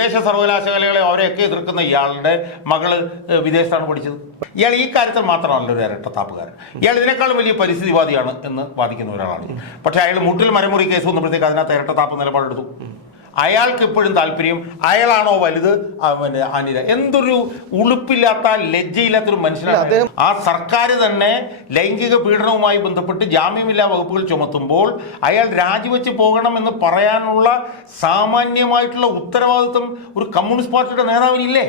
വിദേശ സർവകലാശാലകളെ അവരെയൊക്കെ എതിർക്കുന്ന ഇയാളുടെ മകൾ വിദേശത്താണ് പഠിച്ചത്. ഇയാൾ ഈ കാര്യത്തിൽ മാത്രമല്ല ഒരു ഇരട്ടത്താപ്പുകാരൻ. ഇയാൾ ഇതിനേക്കാൾ വലിയ പരിസ്ഥിതിവാദിയാണ് എന്ന് വാദിക്കുന്ന ഒരാളാണ്. പക്ഷേ അയാൾ മുട്ടിൽ മരമുറി കേസ് വന്നപ്പോഴത്തേക്ക് അതിനകത്ത് ഇരട്ടത്താപ്പ് നിലപാടെടുത്തു. അയാൾക്ക് എപ്പോഴും താല്പര്യം അയാളാണോ വലുത്? പിന്നെ അനില എന്തൊരു ഉളുപ്പില്ലാത്ത ലജ്ജയില്ലാത്തൊരു മനുഷ്യനാണ് ആ സർക്കാർ തന്നെ ലൈംഗിക പീഡനവുമായി ബന്ധപ്പെട്ട് ജാമ്യമില്ലാ വകുപ്പുകൾ ചുമത്തുമ്പോൾ അയാൾ രാജിവെച്ച് പോകണം എന്ന് പറയാനുള്ള സാമാന്യമായിട്ടുള്ള ഉത്തരവാദിത്വം ഒരു കമ്മ്യൂണിസ്റ്റ് പാർട്ടിയുടെ നേതാവിനില്ലേ?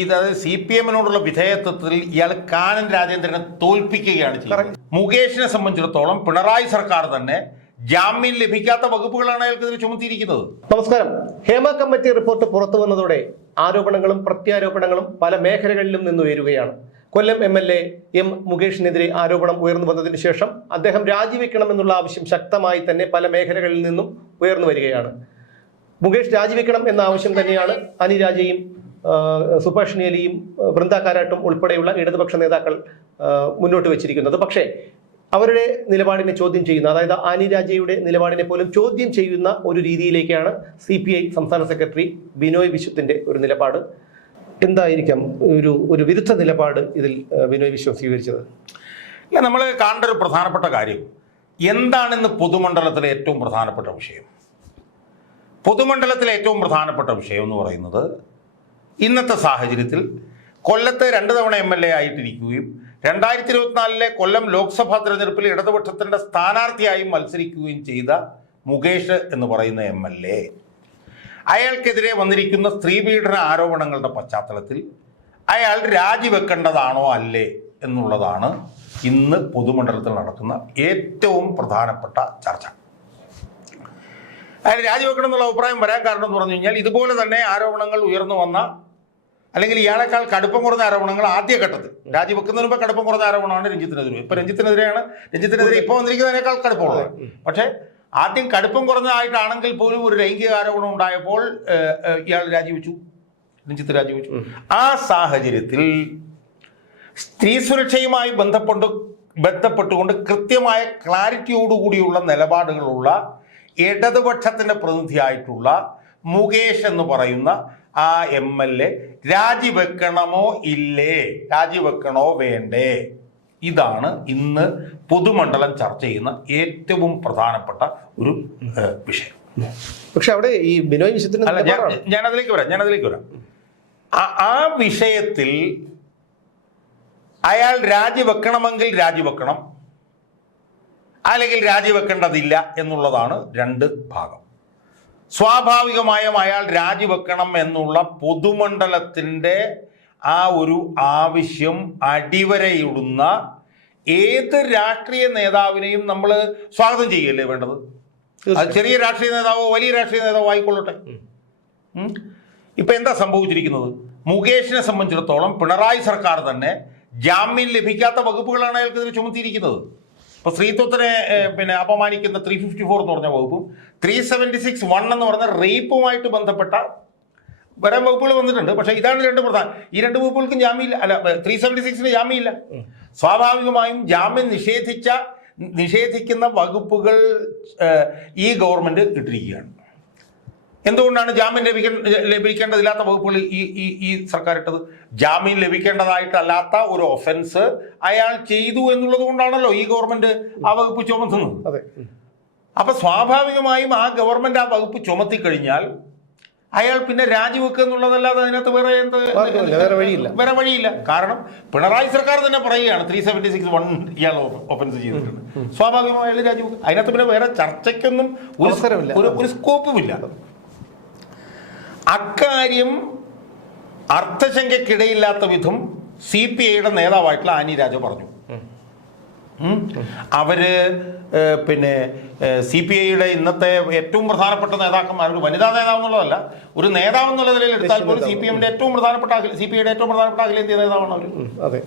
ഇത് സി പി എമ്മിനോടുള്ള വിധേയത്വത്തിൽ ഇയാൾ കാനൻ രാജേന്ദ്രനെ തോൽപ്പിക്കുകയാണ് ചെയ്യുന്നത്. മുകേഷിനെ സംബന്ധിച്ചിടത്തോളം പിണറായി സർക്കാർ തന്നെ ജാമ്യം ലഭിക്കാത്ത വകുപ്പുകളാണ് അയാൾക്കെതിരെ ചുമത്തിയിരിക്കുന്നത്. നമസ്കാരം. ഹേമ കമ്മിറ്റി റിപ്പോർട്ട് പുറത്തു വന്നതോടെ ആരോപണങ്ങളും പ്രത്യാരോപണങ്ങളും പല മേഖലകളിലും നിന്ന് ഉയരുകയാണ്. Kollam M L A M മുകേഷിനെതിരെ ആരോപണം ഉയർന്നു വന്നതിന് ശേഷം അദ്ദേഹം രാജിവെക്കണമെന്നുള്ള ആവശ്യം ശക്തമായി തന്നെ പല മേഖലകളിൽ നിന്നും ഉയർന്നു വരികയാണ്. മുകേഷ് രാജിവെക്കണം എന്ന ആവശ്യം തന്നെയാണ് അനിരാജയും സുഭാഷിണി അലിയും വൃന്ദ കാരാട്ടും ഉൾപ്പെടെയുള്ള ഇടതുപക്ഷ നേതാക്കൾ മുന്നോട്ട് വെച്ചിരിക്കുന്നത്. പക്ഷേ അവരുടെ നിലപാടിനെ ചോദ്യം ചെയ്യുന്ന. അതായത് ആനി രാജയുടെ നിലപാടിനെ പോലും ചോദ്യം ചെയ്യുന്ന ഒരു രീതിയിലേക്കാണ് സി പി ഐ സംസ്ഥാന സെക്രട്ടറി ബിനോയ് വിശ്വത്തിന്റെ ഒരു നിലപാട്. എന്തായിരിക്കാം ഒരു ഒരു വിരുദ്ധ നിലപാട് ഇതിൽ ബിനോയ് വിശ്വം സ്വീകരിച്ചത്? അല്ല നമ്മൾ കാണേണ്ട ഒരു പ്രധാനപ്പെട്ട കാര്യം എന്താണെന്ന് പൊതുമണ്ഡലത്തിലെ ഏറ്റവും പ്രധാനപ്പെട്ട വിഷയം? പൊതുമണ്ഡലത്തിലെ ഏറ്റവും പ്രധാനപ്പെട്ട വിഷയം എന്ന് പറയുന്നത് ഇന്നത്തെ സാഹചര്യത്തിൽ കൊല്ലത്ത് രണ്ട് തവണ എം എൽ എ ആയിട്ടിരിക്കുകയും രണ്ടായിരത്തി ഇരുപത്തിനാലിലെ കൊല്ലം ലോക്സഭാ തെരഞ്ഞെടുപ്പിൽ ഇടതുപക്ഷത്തിന്റെ സ്ഥാനാർത്ഥിയായി മത്സരിക്കുകയും ചെയ്ത മുകേഷ് എന്ന് പറയുന്ന എം എൽ എ. അയാൾക്കെതിരെ വന്നിരിക്കുന്ന സ്ത്രീപീഡന ആരോപണങ്ങളുടെ പശ്ചാത്തലത്തിൽ അയാൾ രാജിവെക്കേണ്ടതാണോ അല്ലേ എന്നുള്ളതാണ് ഇന്ന് പൊതുമണ്ഡലത്തിൽ നടക്കുന്ന ഏറ്റവും പ്രധാനപ്പെട്ട ചർച്ച. അയാൾ രാജിവെക്കണം എന്നുള്ള അഭിപ്രായം വരാൻ കാരണം എന്ന് പറഞ്ഞു കഴിഞ്ഞാൽ ഇതുപോലെ തന്നെ ആരോപണങ്ങൾ ഉയർന്നു വന്ന അല്ലെങ്കിൽ ഇയാളെക്കാൾ കടുപ്പം കുറഞ്ഞ ആരോപണങ്ങൾ ആദ്യഘട്ടത്തിൽ. രാജിവെക്കുന്നതിന് മുമ്പ് കടുപ്പം കുറഞ്ഞ ആരോപണമാണ് രഞ്ജിത്തിനെതിരെ. ഇപ്പൊ രഞ്ജിത്തിനെതിരെയാണ്. രഞ്ജിത്തിനെതിരെ ഇപ്പോൾ വന്നിരിക്കുന്നതിനേക്കാൾ കടുപ്പമുള്ളത് പക്ഷേ ആദ്യം കടുപ്പം കുറഞ്ഞതായിട്ടാണെങ്കിൽ പോലും ഒരു ലൈംഗിക ആരോപണം ഉണ്ടായപ്പോൾ ഇയാൾ രാജിവെച്ചു. രഞ്ജിത്ത് രാജിവെച്ചു. ആ സാഹചര്യത്തിൽ സ്ത്രീ സുരക്ഷയുമായി ബന്ധപ്പെട്ട് ബന്ധപ്പെട്ടുകൊണ്ട് കൃത്യമായ ക്ലാരിറ്റിയോടുകൂടിയുള്ള നിലപാടുകളുള്ള ഇടതുപക്ഷത്തിന്റെ പ്രതിനിധിയായിട്ടുള്ള മുകേഷ് എന്ന് പറയുന്ന ആ എം എൽ എ രാജിവെക്കണമോ ഇല്ലേ? രാജിവെക്കണോ വേണ്ടേ? ഇതാണ് ഇന്ന് പൊതുമണ്ഡലം ചർച്ച ചെയ്യുന്ന ഏറ്റവും പ്രധാനപ്പെട്ട ഒരു വിഷയം. പക്ഷെ അവിടെ ഈ ബിനോയ് വിഷയത്തിൽ ഞാനതിലേക്ക് വരാം ഞാനതിലേക്ക് വരാം. ആ വിഷയത്തിൽ അയാൾ രാജിവെക്കണമെങ്കിൽ രാജിവെക്കണം അല്ലെങ്കിൽ രാജിവെക്കേണ്ടതില്ല എന്നുള്ളതാണ് രണ്ട് ഭാഗം. സ്വാഭാവികമായും അയാൾ രാജിവെക്കണം എന്നുള്ള പൊതുമണ്ഡലത്തിന്റെ ആ ഒരു ആവശ്യം അടിവരയിടുന്ന ഏത് രാഷ്ട്രീയ നേതാവിനെയും നമ്മൾ സ്വാഗതം ചെയ്യല്ലേ വേണ്ടത്? അത് ചെറിയ രാഷ്ട്രീയ നേതാവോ വലിയ രാഷ്ട്രീയ നേതാവോ ആയിക്കൊള്ളട്ടെ. ഇപ്പൊ എന്താ സംഭവിച്ചിരിക്കുന്നത്? മുകേഷിനെ സംബന്ധിച്ചിടത്തോളം പിണറായി സർക്കാർ തന്നെ ജാമ്യം ലഭിക്കാത്ത വകുപ്പുകളാണ് അയാൾക്കെതിരെ ചുമത്തിയിരിക്കുന്നത്. ഇപ്പൊ സ്ത്രീത്വത്തിനെ പിന്നെ അപമാനിക്കുന്ന ത്രീ ഫിഫ്റ്റി ഫോർ എന്ന് പറഞ്ഞ വകുപ്പും ത്രീ സെവന്റി സിക്സ് വൺ എന്ന് പറഞ്ഞ റേപ്പുമായിട്ട് ബന്ധപ്പെട്ട വരാൻ വകുപ്പുകൾ വന്നിട്ടുണ്ട്. പക്ഷേ ഇതാണ് രണ്ട് പ്രധാന ഈ രണ്ട് വകുപ്പുകൾക്കും ജാമ്യമില്ല അല്ല ത്രീ സെവന്റി സിക്സിന് ജാമ്യമില്ല സ്വാഭാവികമായും ജാമ്യം നിഷേധിച്ച നിഷേധിക്കുന്ന വകുപ്പുകൾ ഈ ഗവൺമെന്റ് ഇട്ടിരിക്കുകയാണ്. എന്തുകൊണ്ടാണ് ജാമ്യം ലഭിക്ക ലഭിക്കേണ്ടതില്ലാത്ത വകുപ്പുകൾ ഈ ഈ ഈ സർക്കാർ ഇട്ടത് ജാമ്യം ലഭിക്കേണ്ടതായിട്ടല്ലാത്ത ഒരു ഒഫൻസ് അയാൾ ചെയ്തു എന്നുള്ളത് കൊണ്ടാണല്ലോ ഈ ഗവൺമെന്റ് ആ വകുപ്പ് ചുമത്തുന്നത്. അപ്പൊ സ്വാഭാവികമായും ആ ഗവൺമെന്റ് ആ വകുപ്പ് ചുമത്തി കഴിഞ്ഞാൽ അയാൾ പിന്നെ രാജിവെക്കുക എന്നുള്ളതല്ലാതെ അതിനകത്ത് വേറെ എന്ത് വേറെ വഴിയില്ല. വേറെ വഴിയില്ല. കാരണം പിണറായി സർക്കാർ തന്നെ പറയുകയാണ് ത്രീ സെവന്റി സിക്സ് വൺ ഇയാൾ ഒഫൻസ് ചെയ്തിട്ടുണ്ട്. സ്വാഭാവികമായി അയാൾ രാജിവെക്കും. അതിനകത്ത് പിന്നെ വേറെ ചർച്ചയ്ക്കൊന്നും ഒരു സ്കോപ്പും ഇല്ല ഒരു സ്കോപ്പുമില്ല അക്കാര്യം അർത്ഥശങ്കയ്ക്കിടയില്ലാത്ത വിധം സി പി ഐയുടെ നേതാവായിട്ടുള്ള ആനി രാജ പറഞ്ഞു. അവർ പിന്നെ സി പി ഐയുടെ ഇന്നത്തെ ഏറ്റവും പ്രധാനപ്പെട്ട നേതാക്കന്മാർ ഒരു വനിതാ നേതാവ് എന്നുള്ളതല്ല ഒരു നേതാവ് എന്നുള്ള നിലയിൽ എടുത്താൽ പോലും സി പി എമ്മിന്റെ ഏറ്റവും പ്രധാനപ്പെട്ട സി പി ഐയുടെ ഏറ്റവും പ്രധാനപ്പെട്ട അഖിലേന്ത്യ നേതാവാണ് അവർ അതെ.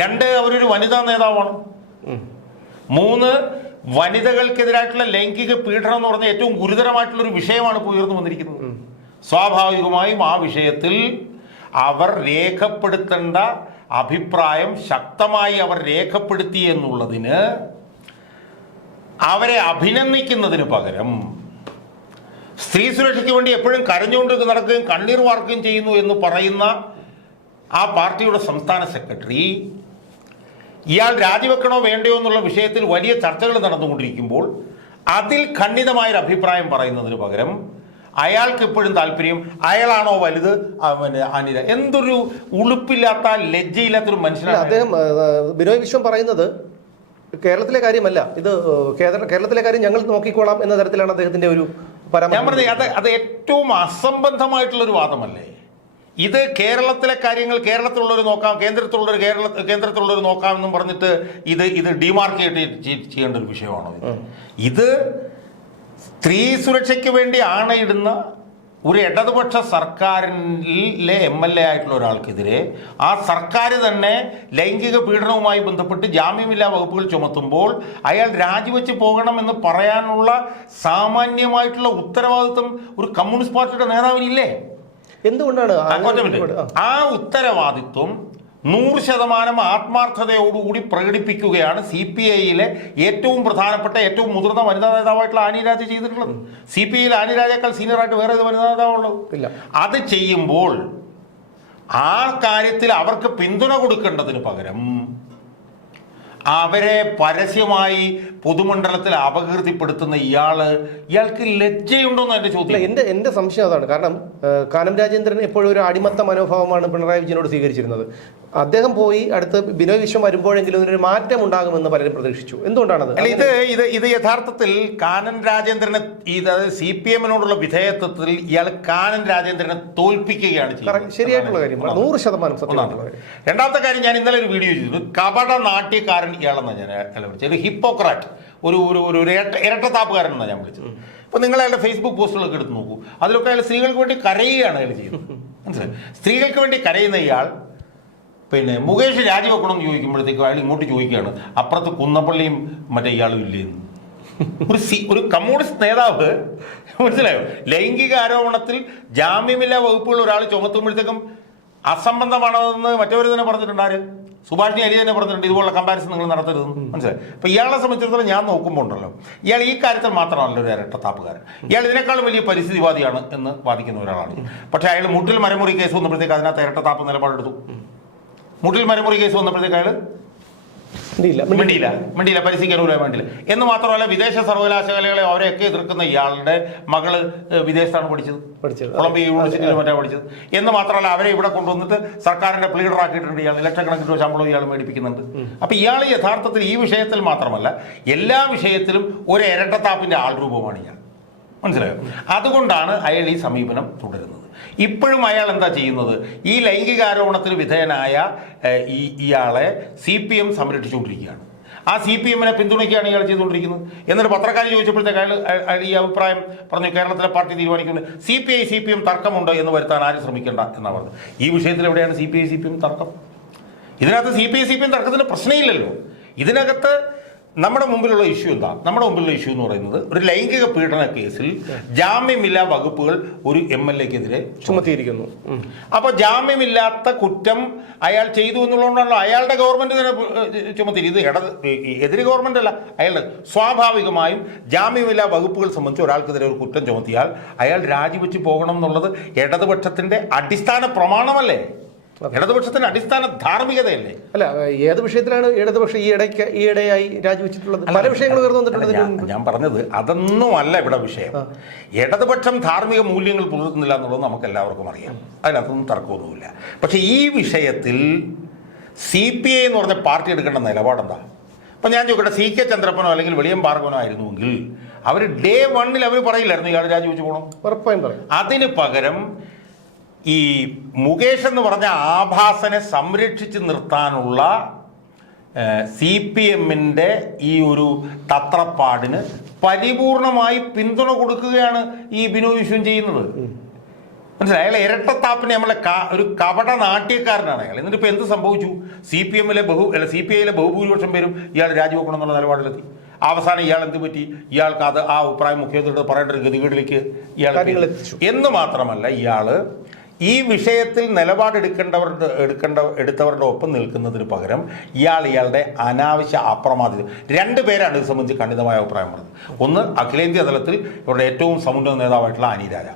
രണ്ട് അവരൊരു വനിതാ നേതാവാണ്. മൂന്ന് വനിതകൾക്കെതിരായിട്ടുള്ള ലൈംഗിക പീഡനം എന്ന് പറഞ്ഞ ഏറ്റവും ഗുരുതരമായിട്ടുള്ള ഒരു വിഷയമാണ് ഇപ്പോൾ ഉയർന്നു വന്നിരിക്കുന്നത്. സ്വാഭാവികമായും ആ വിഷയത്തിൽ അവർ രേഖപ്പെടുത്തേണ്ട അഭിപ്രായം ശക്തമായി അവർ രേഖപ്പെടുത്തി എന്നുള്ളതിന് അവരെ അഭിനന്ദിക്കുന്നതിന് പകരം സ്ത്രീ സുരക്ഷയ്ക്ക് വേണ്ടി എപ്പോഴും കരഞ്ഞുകൊണ്ട് നടക്കുകയും കണ്ണീർ വാർക്കുകയും ചെയ്യുന്നു എന്ന് പറയുന്ന ആ പാർട്ടിയുടെ സംസ്ഥാന സെക്രട്ടറി ഇയാൾ രാജിവെക്കണോ വേണ്ടയോ എന്നുള്ള വിഷയത്തിൽ വലിയ ചർച്ചകൾ നടന്നുകൊണ്ടിരിക്കുമ്പോൾ അതിൽ ഖണ്ഡിതമായൊരു അഭിപ്രായം പറയുന്നതിന് പകരം അയാൾക്ക് ഇപ്പോഴും താല്പര്യം അയാളാണോ വലുത്? പിന്നെ അനില എന്തൊരു ഉളുപ്പില്ലാത്ത ലജ്ജയില്ലാത്തൊരു ഒരു മനുഷ്യനാണ് അദ്ദേഹം ബിനോയ് വിശ്വം പറയുന്നത് കേരളത്തിലെ കാര്യമല്ല. ഇത് കേരള- കേരളത്തിലെ കാര്യം ഞങ്ങൾ നോക്കിക്കോളാം എന്ന തരത്തിലാണ് അദ്ദേഹത്തിന്റെ ഒരു ഞാൻ പറഞ്ഞത് അത് അത് ഏറ്റവും അസംബന്ധമായിട്ടുള്ളൊരു വാദമല്ലേ? ഇത് കേരളത്തിലെ കാര്യങ്ങൾ കേരളത്തിലുള്ളവർ നോക്കാം കേന്ദ്രത്തിലുള്ളവർ കേരള കേന്ദ്രത്തിലുള്ളവർ നോക്കാം എന്നും പറഞ്ഞിട്ട് ഇത് ഇത് ഡിമാർക്കേറ്റ് ചെയ്യേണ്ട ഒരു വിഷയമാണോ ഇത് സ്ത്രീ സുരക്ഷയ്ക്ക് വേണ്ടി ആണയിടുന്ന ഒരു ഇടതുപക്ഷ സർക്കാരിലെ എം എൽ എ ആയിട്ടുള്ള ഒരാൾക്കെതിരെ ആ സർക്കാർ തന്നെ ലൈംഗിക പീഡനവുമായി ബന്ധപ്പെട്ട് ജാമ്യമില്ലാ വകുപ്പുകൾ ചുമത്തുമ്പോൾ അയാൾ രാജിവെച്ച് പോകണമെന്ന് പറയാനുള്ള സാമാന്യമായിട്ടുള്ള ഉത്തരവാദിത്വം ഒരു കമ്മ്യൂണിസ്റ്റ് പാർട്ടിയുടെ നേതാവിനില്ലേ? എന്തുകൊണ്ടാണ്? ആ, ഉത്തരവാദിത്വം നൂറ് ശതമാനം ആത്മാർത്ഥതയോടുകൂടി പ്രകടിപ്പിക്കുകയാണ് സി പി ഐയിലെ ഏറ്റവും പ്രധാനപ്പെട്ട ഏറ്റവും മുതിർന്ന വനിതാ നേതാവായിട്ടുള്ള ആനി രാജ ചെയ്തിട്ടുള്ളത്. സി പി ഐയിൽ ആനി സീനിയർ സീനിയറായിട്ട് വേറെ ഏത് വനിതാ നേതാവുള്ളത് ഇല്ല. അത് ചെയ്യുമ്പോൾ ആ കാര്യത്തിൽ അവർക്ക് പിന്തുണ കൊടുക്കേണ്ടതിന് പകരം അവരെ പരസ്യമായി പൊതുമണ്ഡലത്തിൽ അപകീർത്തിപ്പെടുത്തുന്ന ഇയാൾ ഇയാൾക്ക് ലജ്ജയുണ്ടോന്ന് എന്റെ ചോദ്യം. എന്റെ എന്റെ സംശയം അതാണ്. കാരണം കാനം രാജേന്ദ്രൻ എപ്പോഴും ഒരു അടിമത്ത മനോഭാവമാണ് പിണറായി വിജയനോട് സ്വീകരിച്ചിരുന്നത്. അദ്ദേഹം പോയി അടുത്ത് ബിനോയ് വിശ്വം വരുമ്പോഴെങ്കിലും ഒരു മാറ്റം ഉണ്ടാകുമെന്ന് പലരും പ്രതീക്ഷിച്ചു. എന്തുകൊണ്ടാണത്? അല്ല ഇത് ഇത് ഇത് യഥാർത്ഥത്തിൽ കാനൻ രാജേന്ദ്രനെ ഇത് സി പി എമ്മിനോടുള്ള വിധേയത്വത്തിൽ ഇയാൾ കാനൻ രാജേന്ദ്രനെ തോൽപ്പിക്കുകയാണ്. ശരിയായിട്ടുള്ള കാര്യം. നൂറ് ശതമാനം സത്യമാണ് രണ്ടാമത്തെ കാര്യം ഞാൻ ഇന്നലെ ഒരു വീഡിയോ ചെയ്തു. കപട നാട്യക്കാരൻ ഇയാളെന്നാണ് ഞാൻ അയാളെ വിളിച്ചത് ഒരു ഹിപ്പോക്രാറ്റ്. ഒരു ഒരു ഒരു ഇരട്ട ഇരട്ടത്താപ്പുകാരൻ എന്നാണ് ഞാൻ വിളിച്ചത്. ഇപ്പൊ നിങ്ങൾ അയാളുടെ ഫേസ്ബുക്ക് പോസ്റ്റുകളൊക്കെ എടുത്ത് നോക്കൂ. അതിലൊക്കെ അയാൾ സ്ത്രീകൾക്ക് വേണ്ടി കരയുകയാണ് അയാൾ ചെയ്യുന്നത്. മനസ്സിലായി? സ്ത്രീകൾക്ക് വേണ്ടി കരയുന്ന ഇയാൾ പിന്നെ മുകേഷ് രാജിവെക്കണമെന്ന് ചോദിക്കുമ്പോഴത്തേക്കും അയാൾ ഇങ്ങോട്ട് ചോദിക്കുകയാണ്. അപ്പുറത്ത് കുന്നപ്പള്ളിയും മറ്റേ ഇയാളും ഇല്ലേന്ന് ഒരു സി ഒരു കമ്മ്യൂണിസ്റ്റ് നേതാവ് മനസ്സിലായോ? ലൈംഗിക ആരോപണത്തിൽ ജാമ്യമില്ലാ വകുപ്പുകൾ ഒരാൾ ചുമത്തുമ്പോഴത്തേക്കും അസംബന്ധമാണെന്ന് മറ്റവർ തന്നെ പറഞ്ഞിട്ടുണ്ട്. ആര്? സുഭാഷിണി അലി തന്നെ പറഞ്ഞിട്ടുണ്ട്. ഇതുപോലുള്ള കമ്പാരിസൺ നിങ്ങൾ നടത്തരുത് മനസ്സിലായി? അപ്പൊ ഇയാളെ സംബന്ധിച്ചിടത്തോളം ഞാൻ നോക്കുമ്പോൾ ഉണ്ടല്ലോ ഇയാൾ ഈ കാര്യത്തിൽ മാത്രമല്ല ഒരു ഇരട്ടത്താപ്പുകാരൻ. ഇയാൾ ഇതിനേക്കാളും വലിയ പരിസ്ഥിതിവാദിയാണ് എന്ന് വാദിക്കുന്ന ഒരാളാണ്. പക്ഷെ അയാൾ മുട്ടിൽ മരമുറി കേസ് വന്നപ്പോഴത്തേക്ക് അതിനകത്ത് ഇരട്ടത്താപ്പ് നിലപാടെടുത്തു. മുട്ടിൽ മരമുറി കേസ് വന്നപ്പോഴത്തേക്ക് അയാൾ മിണ്ടിയില്ല മിണ്ടിയില്ല. ഒരു വേണ്ടിയില്ല. എന്ന് മാത്രമല്ല വിദേശ സർവകലാശാലകളെ അവരെയൊക്കെ എതിർക്കുന്ന ഇയാളുടെ മകൾ വിദേശത്താണ് പഠിച്ചത്. പഠിച്ചത്. കൊളംബിയ യൂണിവേഴ്സിറ്റിയിൽ മറ്റാ പഠിച്ചത്. എന്ന് മാത്രമല്ല അവരെ ഇവിടെ കൊണ്ടുവന്നിട്ട് സർക്കാരിന്റെ പ്ലീഡർ ആക്കിയിട്ടുണ്ട് ഇയാൾ. ലക്ഷക്കണക്കിന് രൂപ ശമ്പളം ഇയാൾ മേടിപ്പിക്കുന്നുണ്ട്. അപ്പൊ ഇയാൾ യഥാർത്ഥത്തിൽ ഈ വിഷയത്തിൽ മാത്രമല്ല എല്ലാ വിഷയത്തിലും ഒരു ഇരട്ടത്താപ്പിന്റെ ആൾ രൂപമാണ് ഇയാൾ. മനസ്സിലായോ? അതുകൊണ്ടാണ് അയാൾ ഈ സമീപനം തുടരുന്നത്. ഇപ്പോഴും അയാൾ എന്താ ചെയ്യുന്നത്? ഈ ലൈംഗികാരോപണത്തിന് വിധേയനായ ഈ ഇയാളെ സി പി എം സംരക്ഷിച്ചുകൊണ്ടിരിക്കുകയാണ്. ആ സി പി എമ്മിനെ പിന്തുണയ്ക്കുകയാണ് ഇയാൾ ചെയ്തുകൊണ്ടിരിക്കുന്നത്. എന്നിട്ട് പത്രക്കാർ ചോദിച്ചപ്പോഴത്തേക്ക് അയാൾ ഈ അഭിപ്രായം പറഞ്ഞു കേരളത്തിലെ പാർട്ടി തീരുമാനിക്കുന്നത് C P I C P M തർക്കമുണ്ട് എന്ന് വരുത്താൻ ആരും ശ്രമിക്കേണ്ട എന്നാണ് പറഞ്ഞത്? ഈ വിഷയത്തിൽ എവിടെയാണ് C P I C P M തർക്കം? ഇതിനകത്ത് C P I C P M തർക്കത്തിന് പ്രശ്നമില്ലല്ലോ. ഇതിനകത്ത് നമ്മുടെ മുമ്പിലുള്ള ഇഷ്യൂ എന്താ? നമ്മുടെ മുമ്പിലുള്ള ഇഷ്യൂ എന്ന് പറയുന്നത് ഒരു ലൈംഗിക പീഡന കേസിൽ ജാമ്യമില്ലാ വകുപ്പുകൾ ഒരു എം എൽ എക്കെതിരെ ചുമത്തിയിരിക്കുന്നു. അപ്പൊ അപ്പോൾ ജാമ്യമില്ലാത്ത കുറ്റം അയാൾ ചെയ്തു എന്നുള്ളതുകൊണ്ടാണല്ലോ അയാളുടെ ഗവൺമെന്റ് തന്നെ ചുമത്തി. ഇത് എതിര് ഗവൺമെന്റ് അല്ല അയാളുടെ സ്വാഭാവികമായും ജാമ്യമില്ലാ വകുപ്പുകൾ സംബന്ധിച്ച് ഒരാൾക്കെതിരെ ഒരു കുറ്റം ചുമത്തിയാൽ അയാൾ രാജിവെച്ച് പോകണം എന്നുള്ളത് ഇടതുപക്ഷത്തിന്റെ അടിസ്ഥാന പ്രമാണമല്ലേ? ഇടതുപക്ഷത്തിന്റെ അടിസ്ഥാന ധാർമ്മികതയല്ലേ? അല്ല ഏത് വിഷയത്തിലാണ് ഇടതുപക്ഷം ഈ ഇടയ്ക്ക് ഈ ഇടയായി രാജിവെച്ചിട്ടുള്ളത്? പല വിഷയങ്ങൾ ഉയർന്നു വന്നിട്ടുണ്ട് ഞാൻ- പറഞ്ഞത് അതൊന്നും അല്ല ഇവിടെ വിഷയം. ഇടതുപക്ഷം ധാർമ്മിക മൂല്യങ്ങൾ പുലർത്തുന്നില്ല എന്നുള്ളത് നമുക്ക് എല്ലാവർക്കും അറിയാം. അതിനകത്തൊന്നും തർക്കമൊന്നുമില്ല. പക്ഷെ ഈ വിഷയത്തിൽ സി പി ഐ എന്ന് പറഞ്ഞ പാർട്ടി എടുക്കേണ്ട നിലപാടെന്താ? അപ്പം ഞാൻ ചോദിക്കട്ടെ സി കെ ചന്ദ്രപ്പനോ അല്ലെങ്കിൽ വെളിയം ഭാർഗവനോ ആയിരുന്നുവെങ്കിൽ അവർ ഡേ വണ്ണിൽ അവർ പറയില്ലായിരുന്നു ഇയാൾ രാജിവെച്ച് പോകണം ഉറപ്പായും പറയും. അതിന് പകരം ഈ മുകേഷ് എന്ന് പറഞ്ഞ ആഭാസനെ സംരക്ഷിച്ച് നിർത്താനുള്ള സി പി എമ്മിന്റെ ഈ ഒരു തത്രപ്പാടിന് പരിപൂർണമായി പിന്തുണ കൊടുക്കുകയാണ് ഈ ബിനു വിശ്വൻ ചെയ്യുന്നത്. മനസ്സിലായി? അയാൾ ഇരട്ടത്താപ്പിനെ നമ്മളെ ഒരു കപട നാട്യക്കാരനാണ് അയാൾ. എന്നിട്ട് ഇപ്പോൾ എന്ത് സംഭവിച്ചു? സി പി എമ്മിലെ ബഹു അല്ല സി പി ഐയിലെ ബഹുഭൂരിപക്ഷം പേരും ഇയാൾ രാജിവെക്കണമെന്നുള്ള നിലപാടിലെത്തി. അവസാനം ഇയാൾ എന്ത് പറ്റി? ഇയാൾക്ക് അത് ആ അഭിപ്രായം മുഖ്യമന്ത്രിയോട് പറയേണ്ട ഒരു ഗതികേടിലേക്ക് ഇയാൾ എന്ന് മാത്രമല്ല ഇയാൾ ഈ വിഷയത്തിൽ നിലപാടെടുക്കേണ്ടവരുടെ എടുക്കേണ്ട എടുത്തവരുടെ ഒപ്പം നിൽക്കുന്നതിന് പകരം ഇയാൾ ഇയാളുടെ അനാവശ്യ അപ്രമാദിതം രണ്ട് പേരാണ് ഇത് സംബന്ധിച്ച് ഖണ്ഡിതമായ അഭിപ്രായം പറഞ്ഞത്. ഒന്ന് അഖിലേന്ത്യാ തലത്തിൽ ഇവരുടെ ഏറ്റവും സമുന്നത നേതാവായിട്ടുള്ള അനിരാജ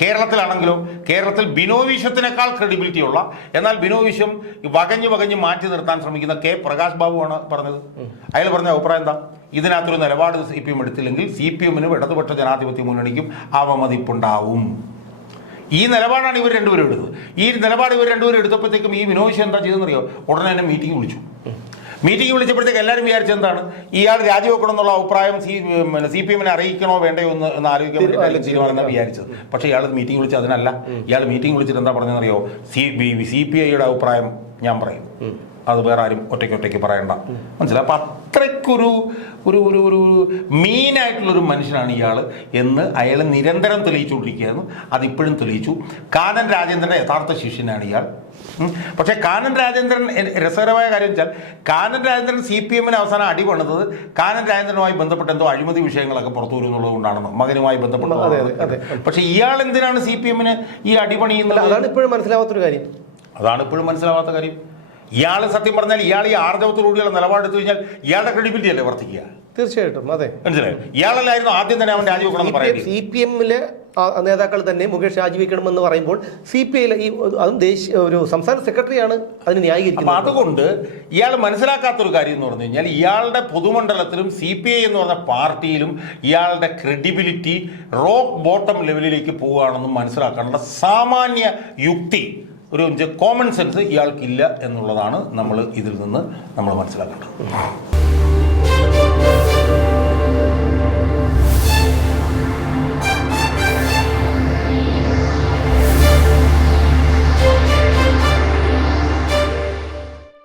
കേരളത്തിലാണെങ്കിലും കേരളത്തിൽ ബിനോ വിശ്വത്തിനേക്കാൾ ക്രെഡിബിലിറ്റി ഉള്ള എന്നാൽ ബിനോ വിശ്വം വകഞ്ഞ് വകഞ്ഞ് മാറ്റി നിർത്താൻ ശ്രമിക്കുന്ന കെ പ്രകാശ് ബാബുവാണ് പറഞ്ഞത്. അയാൾ പറഞ്ഞ അഭിപ്രായം എന്താ? ഇതിനകത്തൊരു നിലപാട് സി പി എം എടുത്തില്ലെങ്കിൽ സി പി എമ്മിനും ഇടതുപക്ഷ ജനാധിപത്യ മുന്നണിക്കും അവമതിപ്പുണ്ടാവും. ഈ നിലപാടാണ് ഇവർ രണ്ടുപേരും എടുത്തത്. ഈ നിലപാട് ഇവർ രണ്ടുപേരും എടുത്തപ്പോഴത്തേക്കും ഈ വിനോദ് എന്താ ചെയ്തെന്നറിയോ ഉടനെ തന്നെ മീറ്റിംഗ് വിളിച്ചു. മീറ്റിംഗ് വിളിച്ചപ്പോഴത്തേക്ക് എല്ലാവരും വിചാരിച്ചത് എന്താണ്? ഇയാൾ രാജിവെക്കണം എന്നുള്ള അഭിപ്രായം സി പിന്നെ സി പി എമ്മിനെ അറിയിക്കണോ വേണ്ടയോ എന്ന് എന്ന് ആലോചിക്കാൻ തീരുമാനം വിചാരിച്ചത്. പക്ഷേ ഇയാൾ മീറ്റിംഗ് വിളിച്ചത് അതിനല്ല. ഇയാൾ മീറ്റിംഗ് വിളിച്ചിട്ട് എന്താ പറഞ്ഞതെന്നറിയോ? സി സി പി ഐയുടെ അഭിപ്രായം ഞാൻ പറയും. അത് വേറെ ആരും ഒറ്റയ്ക്ക് ഒറ്റയ്ക്ക് പറയണ്ട. മനസ്സിലായി അപ്പം അത്രയ്ക്കൊരു ഒരു ഒരു ഒരു മീനായിട്ടുള്ളൊരു മനുഷ്യനാണ് ഇയാൾ എന്ന് അയാൾ നിരന്തരം തെളിയിച്ചുകൊണ്ടിരിക്കുകയായിരുന്നു. അതിപ്പോഴും തെളിയിച്ചു. കാനൻ രാജേന്ദ്രന്റെ യഥാർത്ഥ ശിഷ്യനാണ് ഇയാൾ. പക്ഷേ കാനൻ രാജേന്ദ്രൻ രസകരമായ കാര്യം വെച്ചാൽ കാനൻ രാജേന്ദ്രൻ സി പി എമ്മിന് അവസാനം അടി പണിതത് കാനൻ രാജേന്ദ്രനുമായി ബന്ധപ്പെട്ട എന്തോ അഴിമതി വിഷയങ്ങളൊക്കെ പുറത്തു വരും എന്നുള്ളത് കൊണ്ടാണെന്ന് മകനുമായി ബന്ധപ്പെട്ട് അതെ, അതെ, അതെ. പക്ഷേ ഇയാൾ എന്തിനാണ് സി പി എമ്മിന് ഈ അടിപണിയുന്നത് അതാണ് ഇപ്പോഴും മനസ്സിലാവാത്തൊരു കാര്യം. അതാണ് ഇപ്പോഴും മനസ്സിലാവാത്ത കാര്യം. ഇയാൾ സത്യം പറഞ്ഞാൽ ഇയാൾ ഈ ആർജവത്തോടുകൂടിയുള്ള നിലപാടെടുത്തു കഴിഞ്ഞാൽ ഇയാളുടെ ക്രെഡിബിലിറ്റി അല്ലേ വർദ്ധിക്കുക? തീർച്ചയായിട്ടും അതെ. മനസ്സിലായോ? ഇയാളല്ലായിരുന്നു ആദ്യം തന്നെ അവൻ രാജിവെക്കണം സി പി എമ്മിലെ നേതാക്കൾ തന്നെ മുകേഷ് രാജിവെക്കണമെന്ന് പറയുമ്പോൾ സി പി ഐയിലെ ഈ അതും ദേശീയ ഒരു സംസ്ഥാന സെക്രട്ടറിയാണ് അതിന് ന്യായീകരിക്കുന്നത്. അതുകൊണ്ട് ഇയാൾ മനസ്സിലാക്കാത്തൊരു കാര്യം എന്ന് പറഞ്ഞു കഴിഞ്ഞാൽ ഇയാളുടെ പൊതുമണ്ഡലത്തിലും സി പി ഐ എന്ന് പറഞ്ഞ പാർട്ടിയിലും ഇയാളുടെ ക്രെഡിബിലിറ്റി റോക്ക് ബോട്ടം ലെവലിലേക്ക് പോവുകയാണെന്നും മനസ്സിലാക്കാനുള്ള സാമാന്യ യുക്തി ഒരു കോമൺ സെൻസ് ഇയാൾക്കില്ല എന്നുള്ളതാണ് നമ്മൾ ഇതിൽ നിന്ന് നമ്മൾ മനസ്സിലാക്കേണ്ടത്.